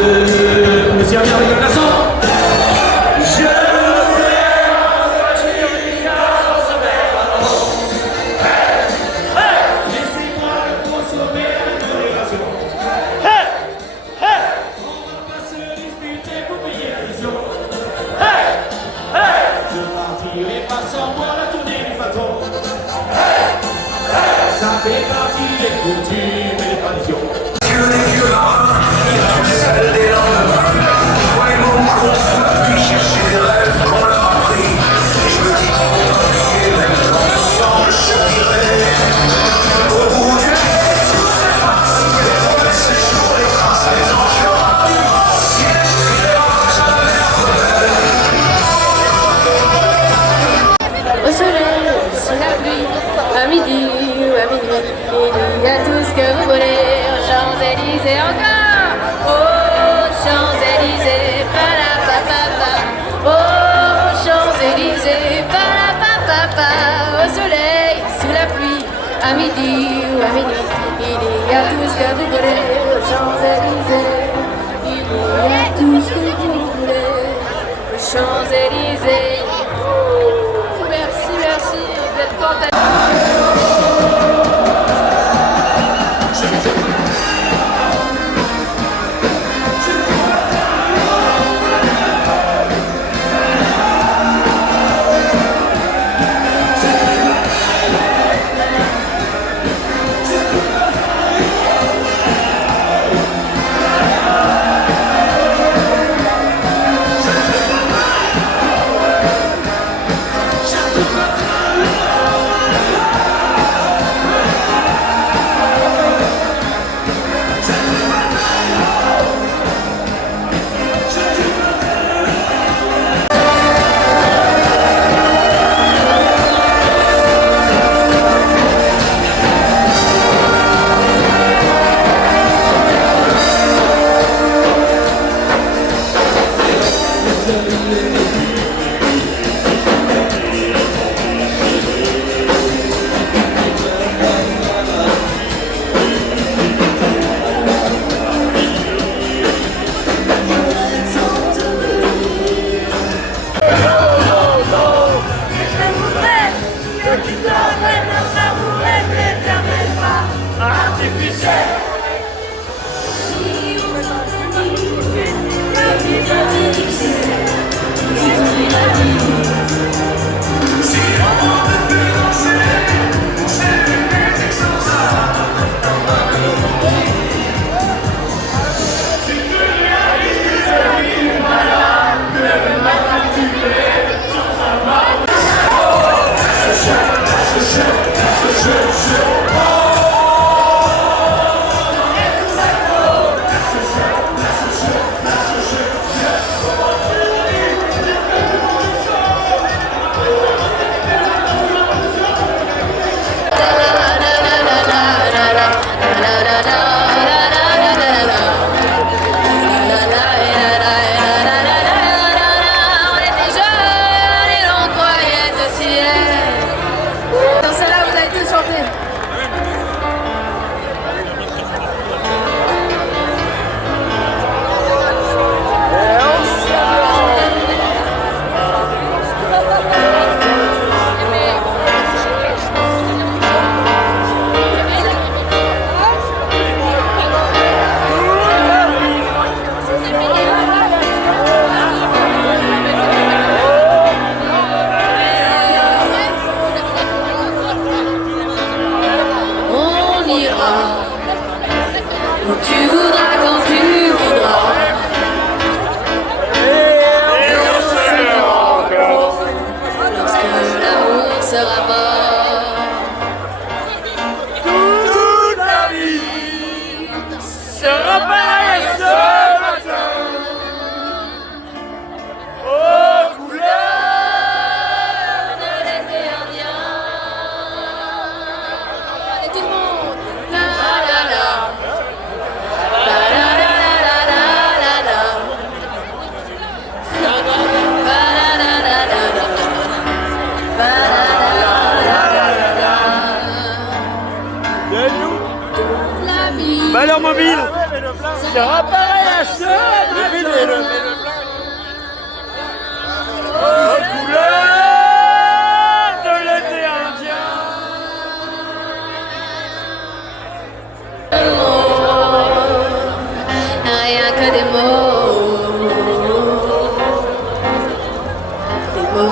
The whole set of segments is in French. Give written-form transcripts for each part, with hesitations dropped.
Monsieur bien avec le garçon. Je voulais en voiture et dans ce bel ballon. Laissez-moi consommer la modération. On va pas se disputer pour payer la vision. Je partirai pas sans moi la tournée du patron. Ça fait partie des coutumes et des traditions. Au soleil, sous la pluie, à midi ou à minuit, il y a tout ce que vous voulez aux Champs-Élysées encore. Aux Champs-Élysées, palapapapa. Aux Champs-Élysées, palapapapa. Au soleil, sous la pluie, à midi ou à minuit, il y a tout ce que vous voulez aux Champs-Élysées. Il y a tout ce que vous voulez aux Champs-Élysées. Merci, vous êtes fantastique.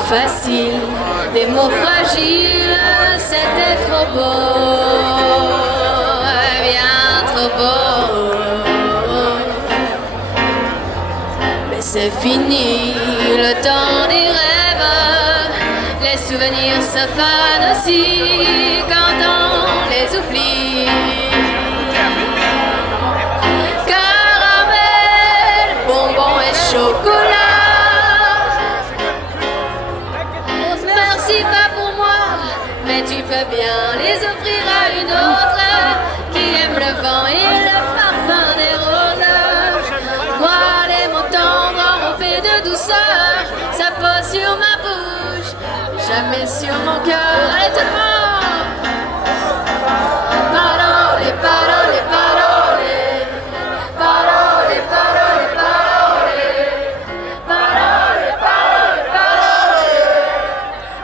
faciles, des mots fragiles, c'était trop beau, bien trop beau. Mais c'est fini, le temps des rêves, les souvenirs se fanent aussi quand on les oublie. Caramel, bonbons et chocolat. Merci pas pour moi, mais tu peux bien les offrir à une autre qui aime le vent et le parfum des roses. Moi, les mots tendres enrobés de douceur, ça pose sur ma bouche, jamais sur mon cœur. Allez tout le monde! Parole, parole, parole, parole, parole, parole, parole, parole, parole.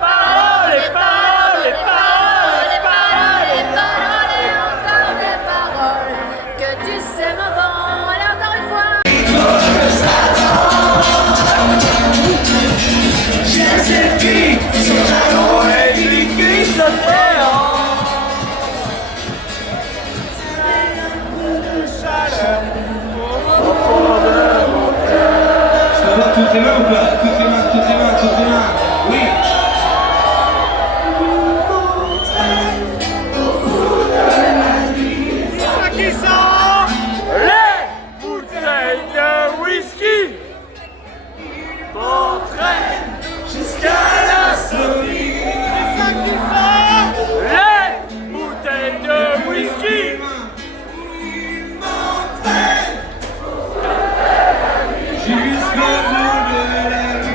Parole, parole, parole, Paroles, paroles et encore des paroles que tu sais m'avant. Allez, encore une fois. J'aime cette fille, son amour est qui se perd. Je peux avoir toutes les mains ou pas? Toutes les mains, toutes les mains, toutes les mains. Oui. Qui sont les bouteilles de whisky m'entraînent jusqu'à la solie. Qui sont les bouteilles de whisky m'entraînent Jusqu'au bout de la nuit.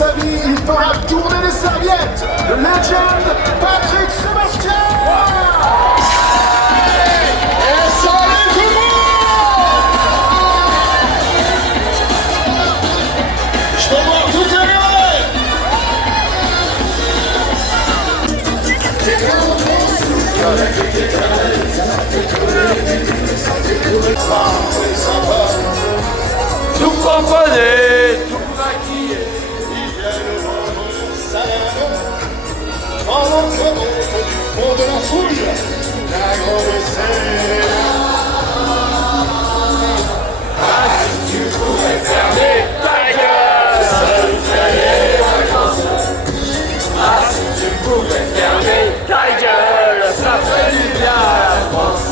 sa vie, il fera tourner les serviettes. Le legend Patrick Sébastien. Et salut tout le monde. Je peux voir toutes les mains. Tout comprenez, tout maquillé. En entrant du fond de la foule, la grande scène. Fermez ta gueule, seul fait les vacances. Ah, si tu pouvais fermer ta gueule, ça ferait du bien à la France.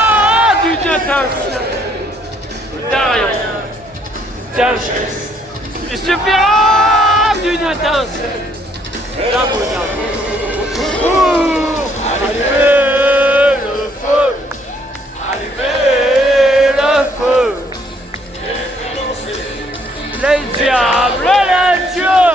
Ah, du Dieu, t'as rien. Il suffira d'une étincelle. La monnaie. Allumez le feu. Allumez le feu. Les diables, les dieux.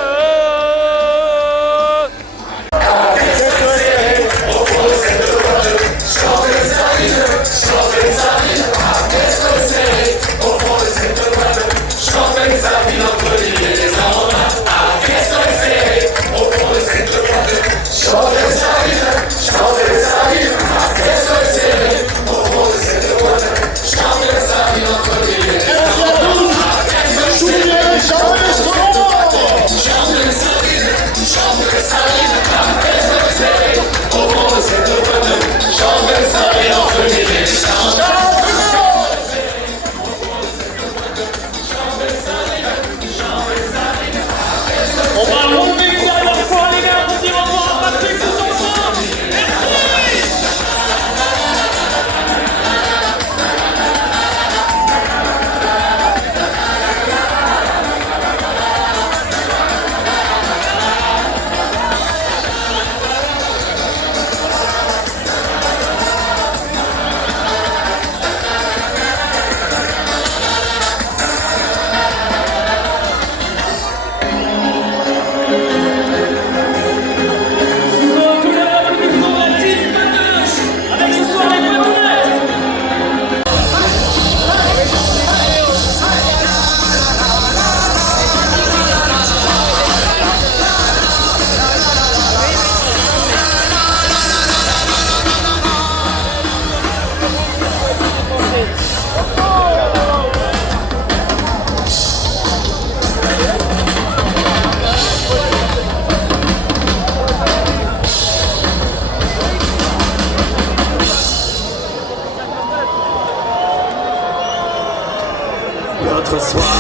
Notre soir,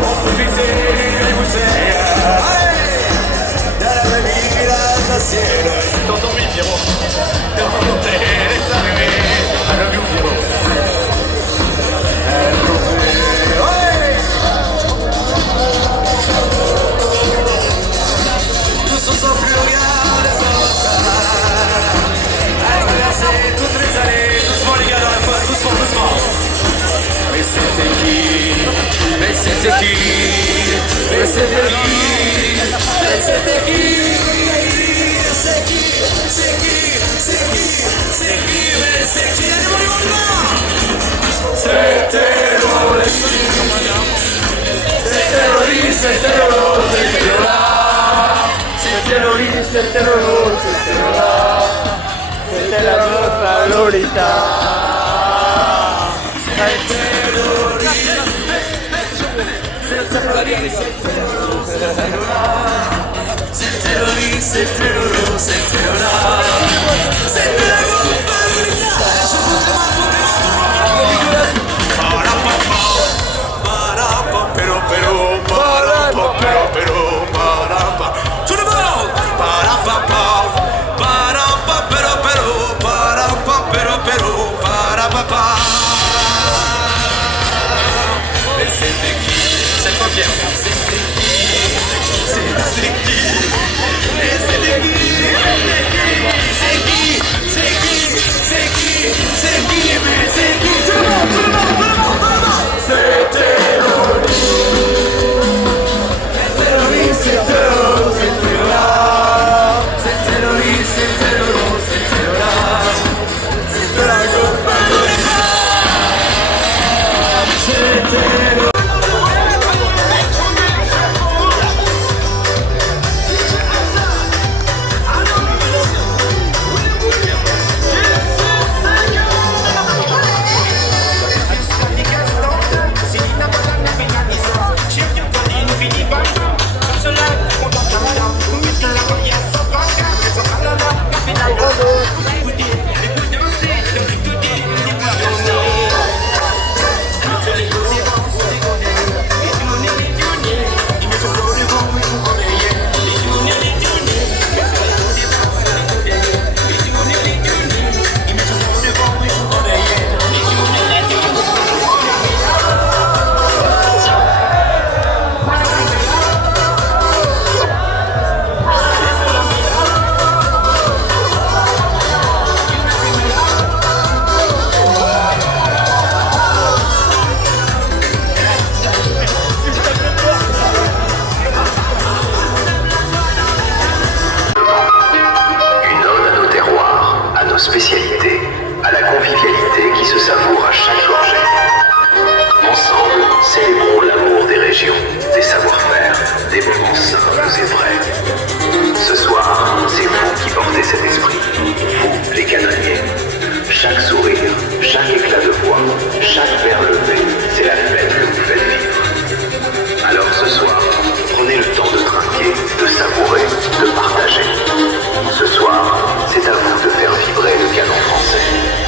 pour profiter du goûter. Dans la village à ciel, c'est endormi, Pierrot. De remonter les arrivées, à la vue, Pierrot. Elle courait, ouais. Tous ensemble, plus regarde les avatars. À traverser toutes les allées, doucement les gars dans la poche, doucement, doucement. Mais c'était qui? Mais c'était qui? Mais c'était qui? Mais c'était qui? C'est qui? C'est qui? C'est qui? C'est qui? Mais c'est qui? Allez, on y va! C'était Lolo, c'était Loli, c'était Lolo, c'était Lola. C'était Loli, c'était Lolo, c'était Lola. C'était la meuf à Lolita. C'était Loli, c'était Loli, c'était Loli, c'était Lolo, c'était Lola. C'était la meuf à Lolita. Tout le monde! nos spécialités à la convivialité qui se savoure à chaque gorgée. Ensemble, célébrons l'amour des régions, des savoir-faire, des moments simples et vrais. Ce soir, c'est vous qui portez cet esprit, vous, les canadiens. Chaque sourire, chaque éclat de voix, chaque verre levé, c'est la fête que vous faites vivre. Alors ce soir, prenez le temps de trinquer, de savourer, de partager. Ce soir, c'est à vous de faire vibrer le canon français.